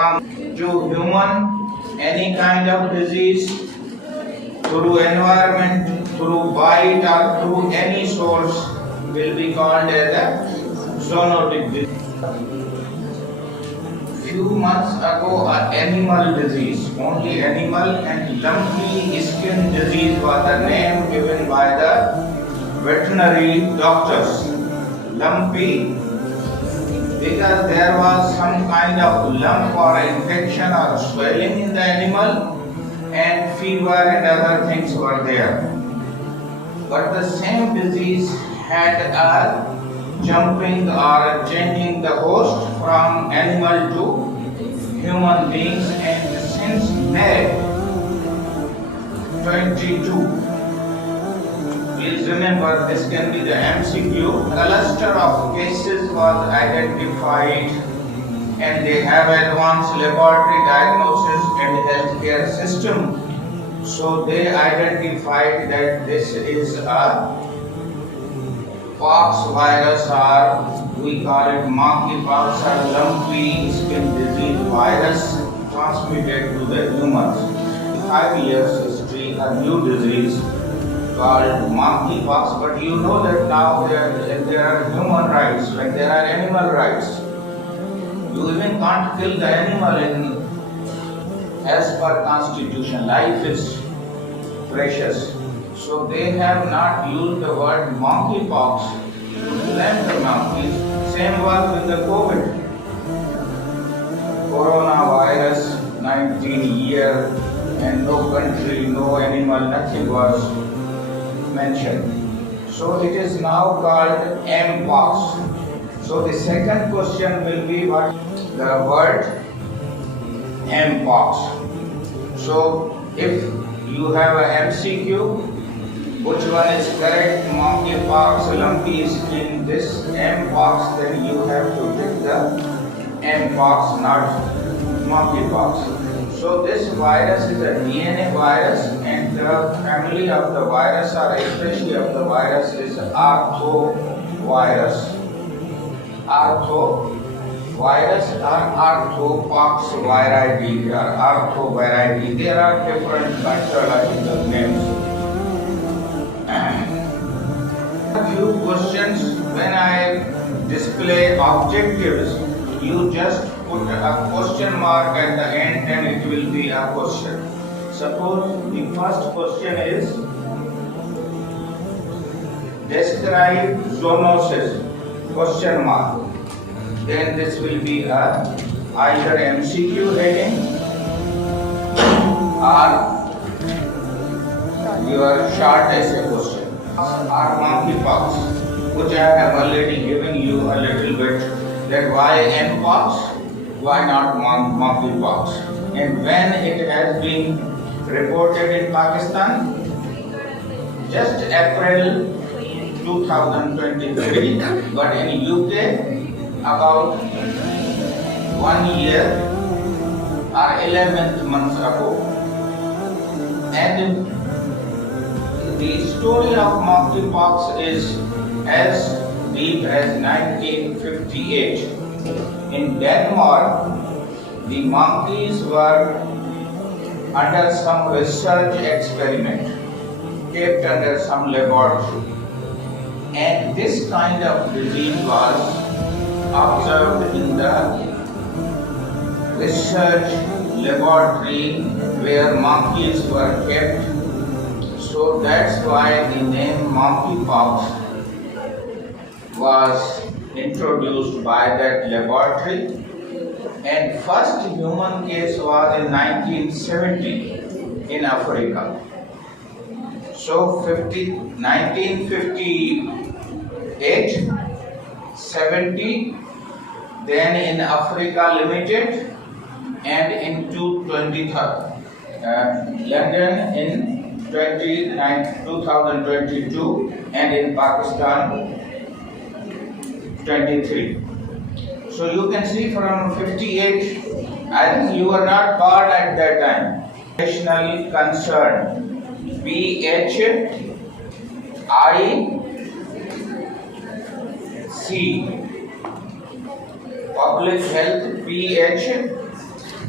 from to human, any kind of disease through environment, through bite or through any source will be called as a zoonotic disease. Few months ago, an animal disease, only animal, and lumpy skin disease was the name given by the veterinary doctors. Lumpy, because there was some kind of lump or infection or swelling in the animal, and fever and other things were there. But the same disease had a jumping or changing the host from animal to human beings, and since May 22, please remember this can be the MCQ, a cluster of cases was identified and they have advanced laboratory diagnosis and healthcare system. So they identified that this is a Pox virus, or we call it monkeypox or lumpy skin disease virus transmitted to the humans. 5 years history, a new disease called monkeypox, but you know that now there are human rights, like there are animal rights. You even can't kill the animal as per constitution. Life is precious. So they have not used the word monkeypox to blame the monkeys. Same was with the COVID. Coronavirus, 19 year, and no country, no animal, nothing was mentioned. So it is now called Mpox. So the second question will be what the word Mpox. So if you have a MCQ, which one is correct? Monkeypox, lumpy skin, this Mpox, then you have to take the Mpox, not monkeypox. So this virus is a DNA virus, and the family of the virus, or especially of the virus, is arthovirus. Arthovirus or Pox viridae or arthoviridae. There are different bacteriological names. A few questions. When I display objectives, you just put a question mark at the end and it will be a question. Suppose the first question is describe zoonosis, question mark. Then this will be a either MCQ heading or your short essay question. Or monkeypox, which I have already given you a little bit, that why Mpox, why not monkeypox, and when it has been reported in Pakistan, just April 2023, but in UK about 1 year or 11 months ago. And the story of monkeypox is as deep as 1958. In Denmark, the monkeys were under some research experiment, kept under some laboratory. And this kind of disease was observed in the research laboratory where monkeys were kept. So that's why the name monkeypox was introduced by that laboratory. And first human case was in 1970 in Africa. So 1958, 70, then in Africa Limited, and in 2023, London in 2022, and in Pakistan 23. So you can see from 58, I think you were not born at that time. National concern, PHIC, public health, PHIC,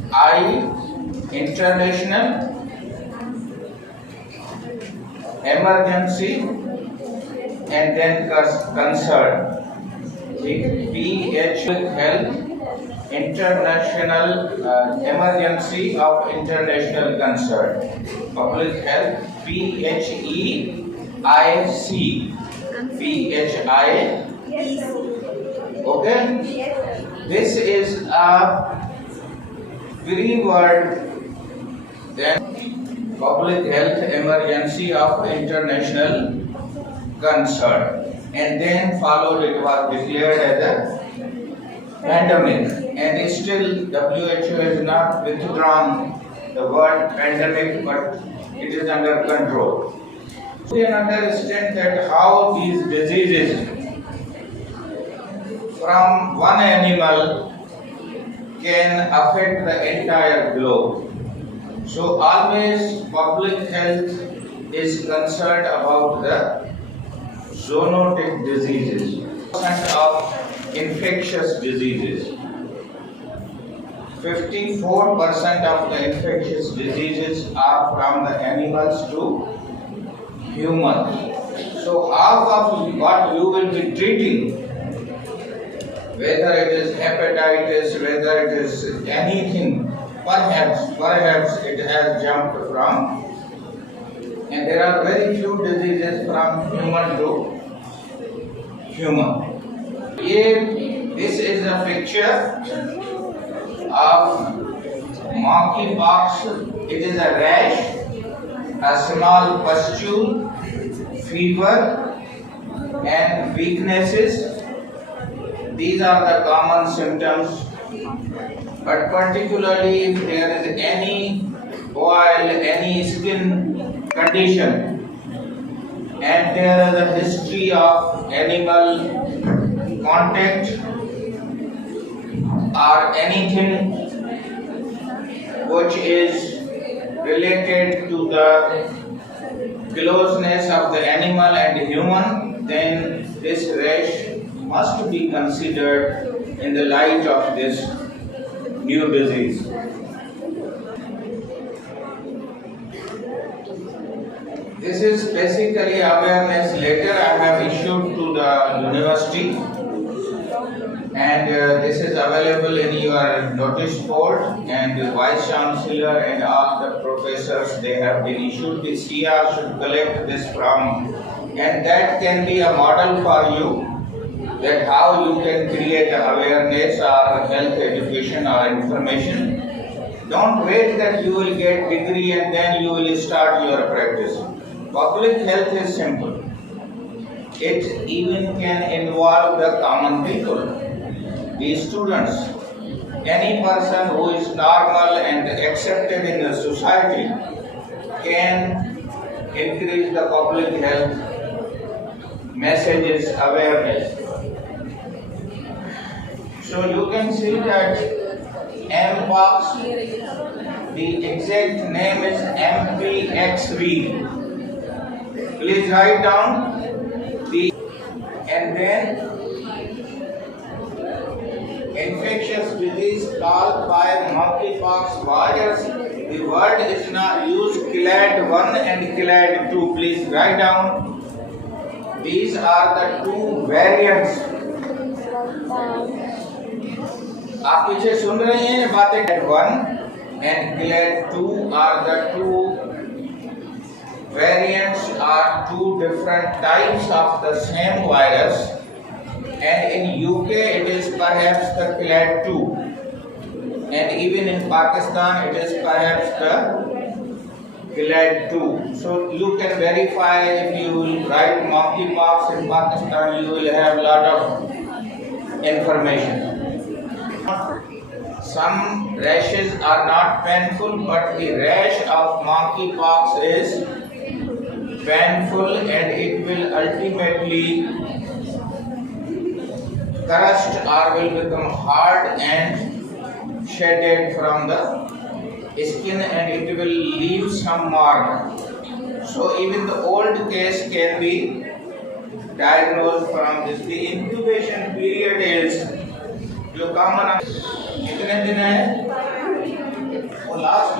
I. International emergency and then concern. PH health international emergency of international concern. Public health PHEIC. Okay? This is a free word. Then public health emergency of international concern, and then followed it was declared as a pandemic, and still WHO has not withdrawn the word pandemic, but it is under control. So we can understand that how these diseases from one animal can affect the entire globe. So always public health is concerned about the zoonotic diseases, of infectious diseases. 54% of the infectious diseases are from the animals to humans. So half of what you will be treating, whether it is hepatitis, whether it is anything, perhaps it has jumped from, and there are very few diseases from human to human. This is a picture of monkeypox. It is a rash, a small pustule, fever, and weaknesses. These are the common symptoms. But particularly if there is any boil, any skin condition, and there is a history of animal contact or anything which is related to the closeness of the animal and human, then this rash must be considered in the light of this new disease. This is basically awareness letter I have issued to the university, and this is available in your notice board, and the vice chancellor and all the professors, they have been issued. The CR should collect this from, and that can be a model for you, that how you can create awareness or health education or information. Don't wait that you will get degree and then you will start your practice. Public health is simple. It even can involve the common people, the students, any person who is normal and accepted in the society can increase the public health messages, awareness. So you can see that Mpox, the exact name is MPXV. Please write down the, and then infectious disease caused by monkeypox virus. The word is not used clade 1 and clade 2. Please write down. These are the two variants. आप पीछे सुन रहे हैं बातें? clade 1 and clade 2 are the two variants, are two different types of the same virus, and in UK it is perhaps the clade 2, and even in Pakistan it is perhaps the clade 2. So you can verify. If you will write monkeypox in Pakistan, you will have a lot of information. Some rashes are not painful, but the rash of monkeypox is painful, and it will ultimately crushed or will become hard and shedded from the skin, and it will leave some mark. So even the old case can be diagnosed from this. The incubation period is जो common कितने दिन है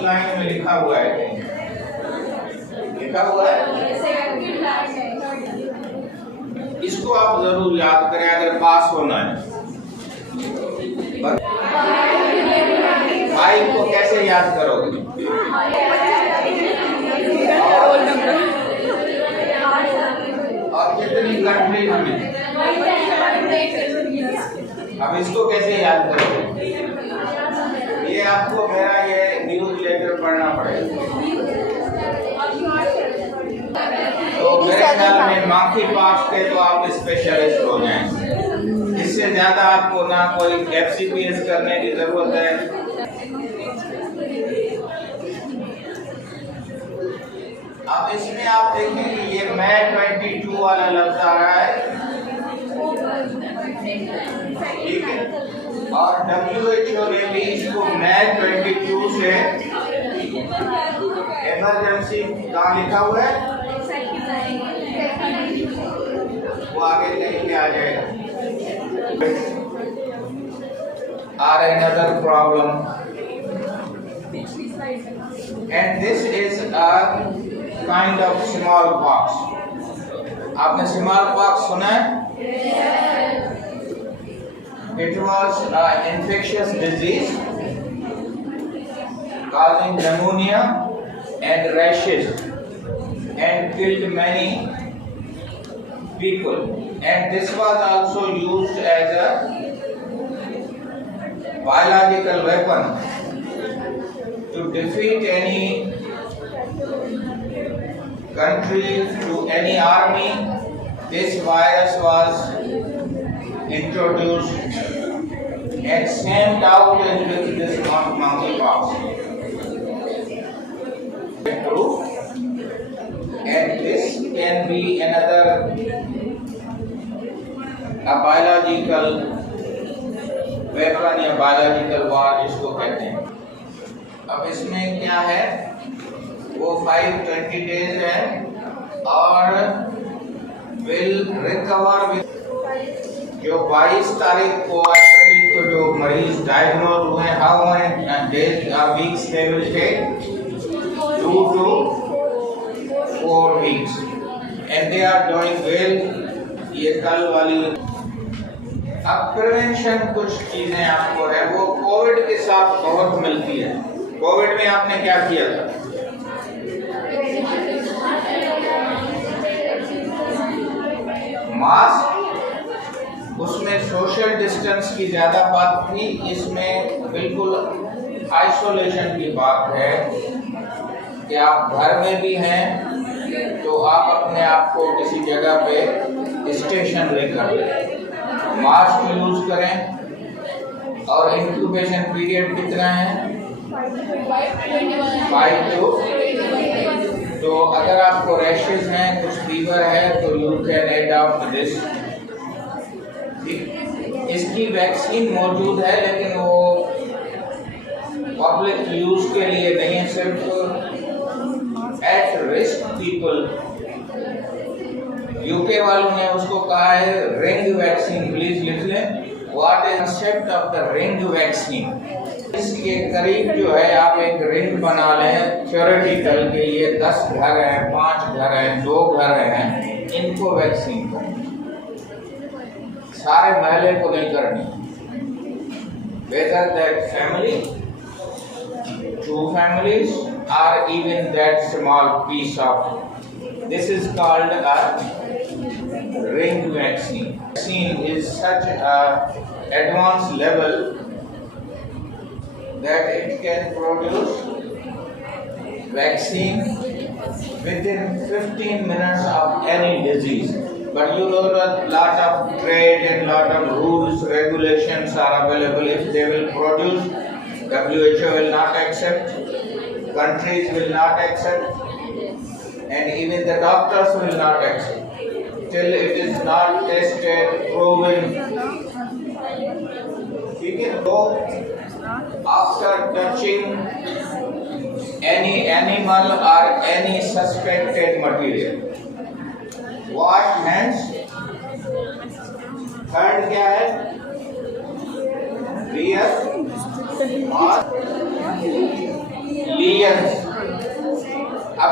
line में लिखा हुआ है कहीं, लिखा हुआ है, इसको आप जरूर याद करें अगर पास होना है। 5 को कैसे याद करोगे? और कितनी कंट्रीज में? अब इसको कैसे याद करोगे? ये आपको मेरा ये न्यूज लेटर पढ़ना पड़ेगा। तो मेरे ख्याल में मंकी पॉक्स के तो आप स्पेशलिस्ट हो जाएंगे। इससे ज्यादा आपको ना कोई FCPS करने की जरूरत है। अब इसमें आप देखेंगे ये May 22 वाला लफ्ज आ रहा है, ठीक है, और WHO ने भी इसको May 22 से इमरजेंसी कहाँ लिखा हुआ है, वो आगे कहीं आ जाएगा। Or another problem, and this is a kind of smallpox. आपने smallpox सुना है? It was an infectious disease causing pneumonia and rashes and killed many people. And this was also used as a biological weapon to defeat any country, to any army. This virus was introduced and sent out with this monkeypox. And this can be another a biological weapon या biological war जिसको कहते हैं। अब इसमें क्या है, वो 5-20 days है और will recover with, जो 22 तारीख को अप्रैल को जो मरीज डायग्नोज हुए, how many days or weeks they will take? 2 to 4 weeks and they are doing well। ये कल वाली। अब प्रिवेंशन कुछ चीजें आपको है, वो कोविड के साथ बहुत मिलती है। कोविड में आपने क्या किया था? मास्क, उसमें सोशल डिस्टेंस की ज्यादा बात थी, इसमें बिल्कुल आइसोलेशन की बात है कि आप घर में भी हैं तो आप अपने आप को किसी जगह पे स्टेशनरी कर लें, मास्क यूज करें। और इंक्यूबेशन पीरियड कितना है? 5 तो अगर आपको रैशेस हैं, कुछ फीवर है, तो यू कैन एडॉप्ट दिस। इसकी वैक्सीन मौजूद है लेकिन वो पब्लिक यूज के लिए नहीं है, सिर्फ एट रिस्क पीपल। यूके वालों ने उसको कहा है रिंग वैक्सीन, प्लीज लिख लें। What is concept of the ring vaccine? इसके करीब जो है आप एक रिंग बना लें थ्योरेटिकल के, ये 10 घर हैं, 5 घर हैं, 2 घर हैं, इनको वैक्सीन करें, सारे महल्ले को नहीं करनी। Whether that family, 2 families, or even that small piece of, this is called a ring vaccine. Vaccine is such a advanced level that it can produce vaccine within 15 minutes of any disease. But you know that lot of trade and lot of rules, regulations are available. If they will produce, WHO will not accept, countries will not accept, and even the doctors will not accept till it is not tested, proven. ठीक है, तो after touching any animal or any suspected material, wash hands. Third क्या है? Wear mask, leave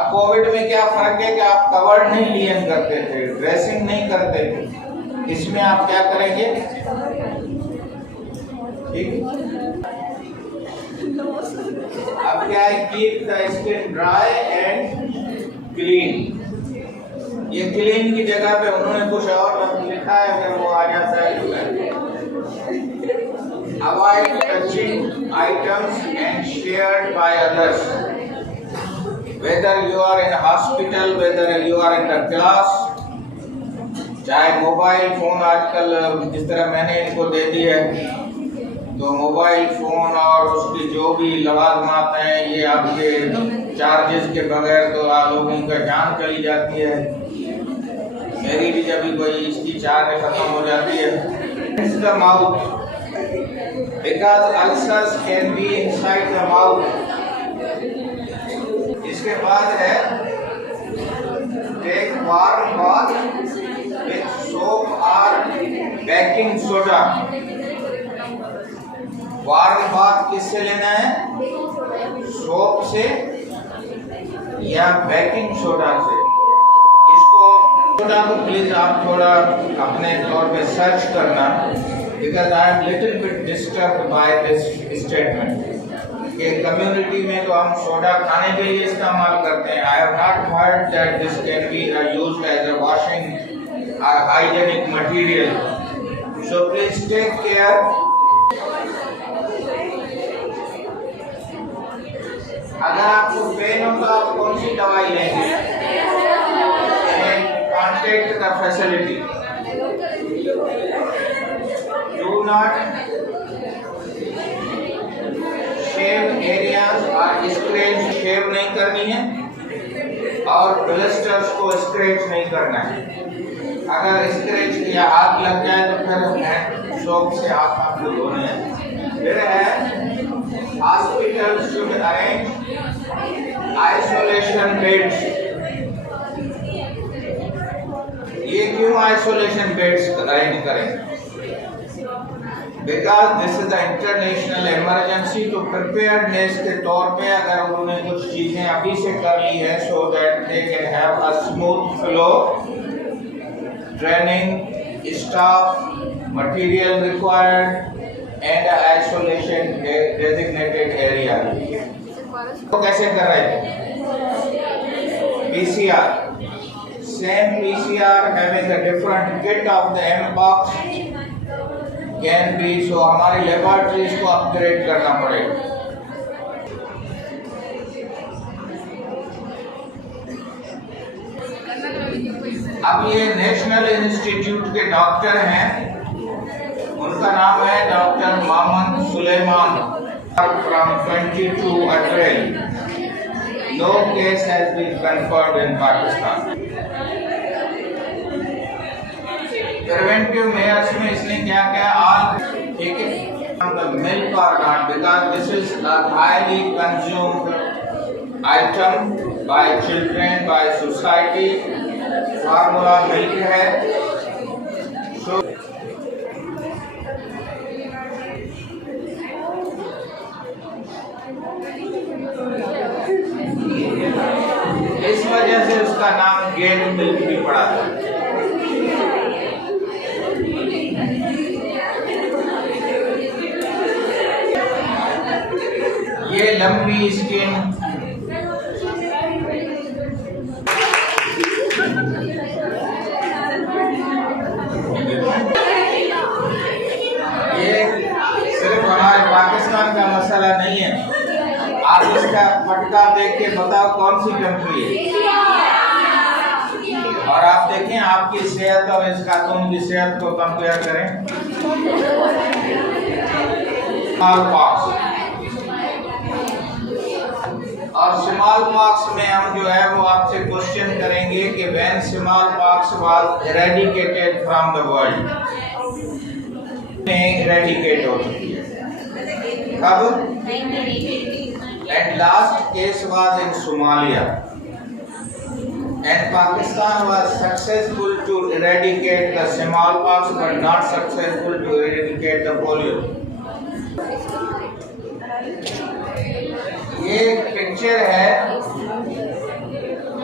अब Covid में क्या फर्क है कि आप कवर्ड नहीं लियन करते थे, ड्रेसिंग नहीं करते थे, इसमें आप क्या करेंगे? ठीक। अब क्या है? Keep the skin dry and clean. ये क्लीन की जगह पे उन्होंने कुछ और लिखा है, अगर वो आ जाता है तो avoid touching items and shared by others, whether you are in hospital, whether you are in the class. चाहे मोबाइल फोन आजकल जिस तरह मैंने इनको दे दी है, तो मोबाइल फोन और उसकी जो भी लवाजमात हैं, ये आपके चार्जेस के बगैर तो आप लोगों का जान चली जाती है। मेरी भी जब कोई इसकी चार्ज खत्म हो जाती है। It's the mouth because ulcers can be inside the mouth. इसके बाद है take warm bath with soap और बेकिंग सोडा। वार्म बाथ किससे लेना है? सोप से या बेकिंग सोडा से। इसको सोडा को प्लीज आप थोड़ा अपने तौर पे सर्च करना, because I am little bit disturbed by this statement कि कम्युनिटी में तो हम सोडा खाने के लिए इस्तेमाल करते हैं। I have not heard that this can be used as a washing hygienic material. So please take care. अगर आपको पेन हो तो आप कौन सी दवाई लेंगे? Contact the facility. Do not shave areas और scratch shave नहीं करनी है, और blisters को scratch नहीं करना है। अगर scratch या हाथ लग जाए तो फिर सोप से हाथ आपको धोने हैं। फिर है hospital should arrange isolation beds। ये क्यों आइसोलेशन बेड्स अरेंज करें? Because this is the international emergency. तो प्रिपेयर्डनेस के तौर पे अगर उन्होंने कुछ चीजें अभी से कर ली है, so that they can have a smooth flow, training, staff, material required and isolation designated area. तो कैसे कर रहे थे? PCR, same PCR having the different kit of the Mpox can be, so हमारी लेबोरेटरीज को अपग्रेड करना पड़ेगा। अब ये नेशनल इंस्टीट्यूट के डॉक्टर हैं, उनका नाम है doctor Mohammad Suleman. From 22 April, no case has been confirmed in Pakistan. Preventive measures में इसने क्या क्या आज ठीक है, the milk or not, because this is a highly consumed item by children, by society. Formula milk है, so इस वजह से उसका नाम गेट मिल्क भी पड़ा था। ये लंबी स्किन, ये सिर्फ हमारे पाकिस्तान का मसला नहीं है। आप इसका फटका देख के बताओ कौन सी कंट्री है, और आप देखें आपकी सेहत और इस खातून की सेहत को कंपेयर करें। स्मॉल पॉक्स, और स्मॉल पॉक्स में हम जो है वो आपसे क्वेश्चन करेंगे कि when small pox was eradicated from the world, में इरेडिकेट हो चुकी है कब? And last case was in Somalia, and Pakistan was successful to eradicate the smallpox, but not successful to eradicate the polio. ये picture है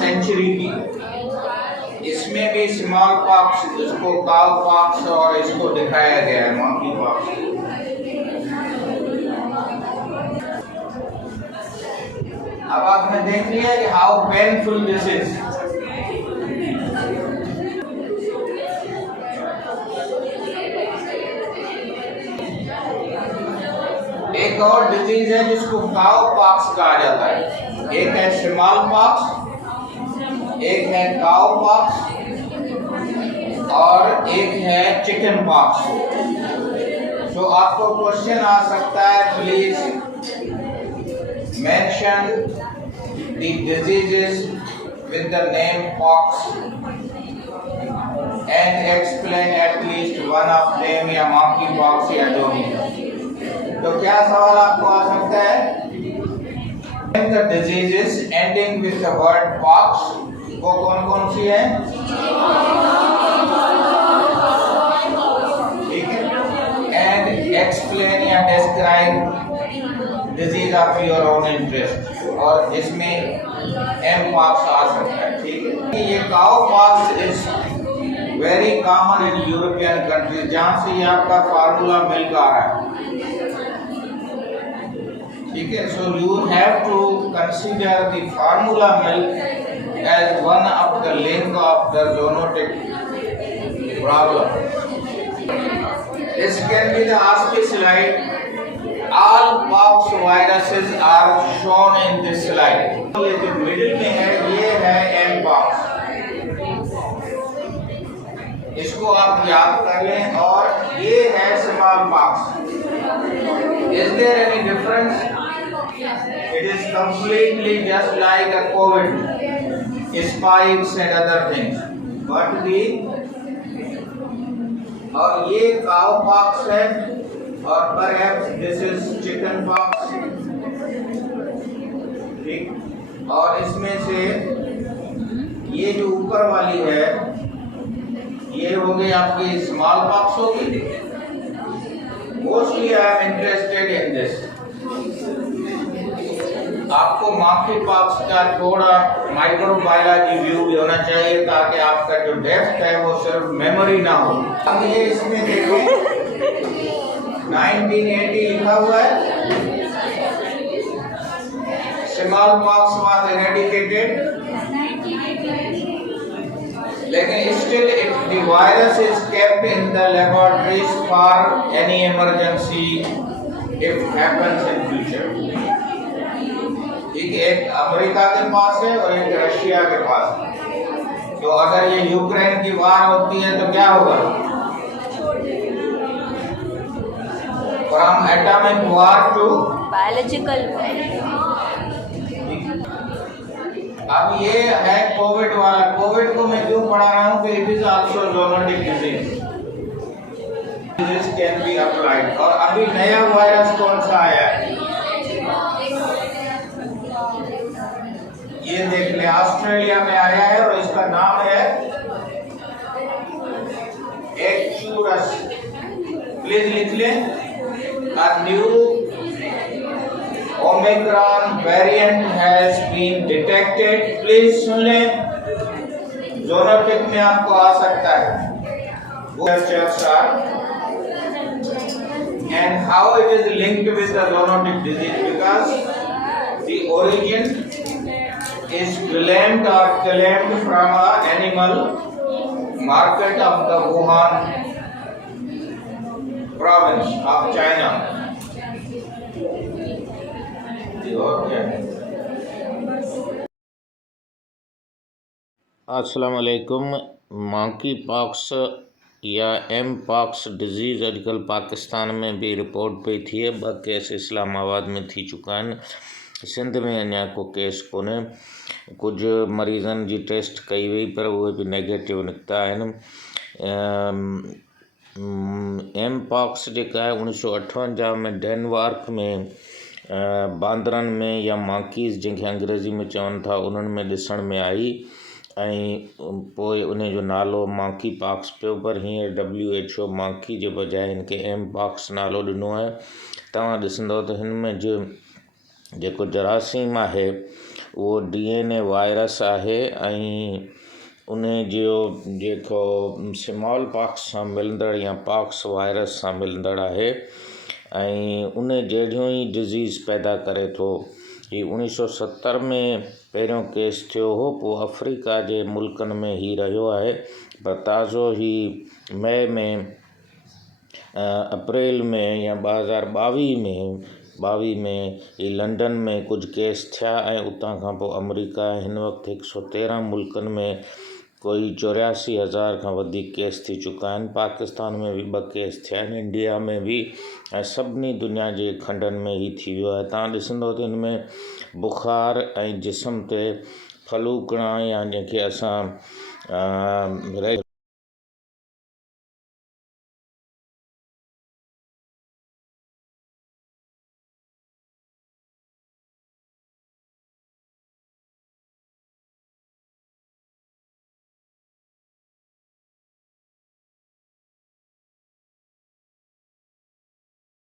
century की। इसमें भी स्मॉल पॉक्स, इसको काउ पॉक्स और इसको दिखाया गया है मंकी पॉक्स। अब आपने देख लिया कि हाउ पेनफुल दिस इज। एक और डिजीज है जिसको काउ पॉक्स कहा जाता है। एक है स्मॉल पॉक्स, एक है काउ पॉक्स और एक है चिकन पॉक्स। तो आपको क्वेश्चन आ सकता है, please mention the diseases with the name pox and explain at least one of them, या मंकी पॉक्स या जो भी। तो क्या सवाल आपको आ सकता है? The diseases ending with the word pox, वो कौन कौन सी है? ठीक है। And explain या describe disease of your own interest, और इसमें mpox आ सकता है। ठीक है। ये Coepox is very common in European countries, जहाँ से ये आपका फार्मूला मिल रहा है। ठीक है। So you have to consider the formula milk as one of the link of the zoonotic problem. This can be the auspice slide. All pox viruses are shown in this slide. ये जो middle में है ये है mpox। इसको आप याद कर लें। और ये है smallpox। Is there any difference? It is completely just like a COVID, spikes and other things. But और ये Coepox है, और perhaps this is chicken pox। ठीक। और इसमें से ये जो ऊपर वाली है ये हो गई आपकी स्मॉल पॉक्स होगी। Mostly I am interested in this। आपको मंकी पॉक्स का थोड़ा माइक्रोबायोलॉजी व्यू भी होना चाहिए, ताकि आपका जो डेप्थ है वो सिर्फ मेमोरी ना हो। अब ये इसमें देखें 1980 लिखा हुआ है। स्मॉल पॉक्स वाज एरेडिकेटेड, लेकिन still the virus is kept in the laboratories for any emergency if happens in future. ठीक है। एक अमेरिका के पास है और एक रशिया के पास है। तो अगर ये यूक्रेन की वार होती है तो क्या होगा? From atomic war to biological. अब ये है कोविड वाला। कोविड को मैं क्यों पढ़ा रहा हूँ कि it is also zoonotic disease. This can be applied. और अभी नया वायरस कौन सा आया है? ये देख ले, ऑस्ट्रेलिया में आया है और इसका नाम है एक्चूरस। प्लीज लिख लें। A new Omicron variant has been detected। Please सुन लें, ज़ूनोटिक में आपको आ सकता है। And how it is linked with the zoonotic disease? Because the origin is claimed from an animal market of the Wuhan province of China। अस्सलाम वालेकुम। Monkey pox या mpox disease अॼुकल्ह पाकिस्तान में भी रिपोर्ट पई थिए। 2 केस इस्लामाबाद में थी चुका आहिनि। सिंध में अञा को केस कोन्हे। कुझु मरीज़नि जी टेस्ट कई वई पर उहे बि नेगेटिव निकिता आहिनि। एमपॉक्स जेका आहे 1958 में डेनमार्क में बांदरनि में या मंकीज़ जंहिंखे अंग्रेज़ी में चवनि था उन्हनि में ॾिसण में आई ऐं पोइ उन जो नालो मंकी पॉक्स पियो। पर हींअर WHO मंकी जे बजाए हिनखे एमपॉक्स नालो ॾिनो आहे। तव्हां ॾिसंदव त हिन में जो जेको जरासीम आहे उहो DNA वायरस आहे ऐं उन जो जेको स्मॉल पॉक्स सां मिलंदड़ या पॉक्स वायरस सां मिलंदड़ आहे ऐं उन जहिड़ियूं ई डिज़ीज़ पैदा करे थो। ही 1970 में पहिरियों केस थियो हो, पोइ अफ्रीका जे मुल्कनि में ही रहियो आहे, पर ताज़ो ही मई में अप्रैल में या 2022 में ही लंडन में कुझु केस थिया ऐं उतां खां पोइ अमेरिका हिन वक़्तु 113 मुल्कनि में कोई 84,000 खां वधीक केस थी चुका आहिनि। पाकिस्तान में बि 2 केस थिया आहिनि, इंडिया में बि, ऐं सभिनी दुनिया जे खंडनि में ही थी वियो आहे। तव्हां ॾिसंदो त हिन में बुखार ऐं जिस्म ते फलूकणा या जंहिंखे असां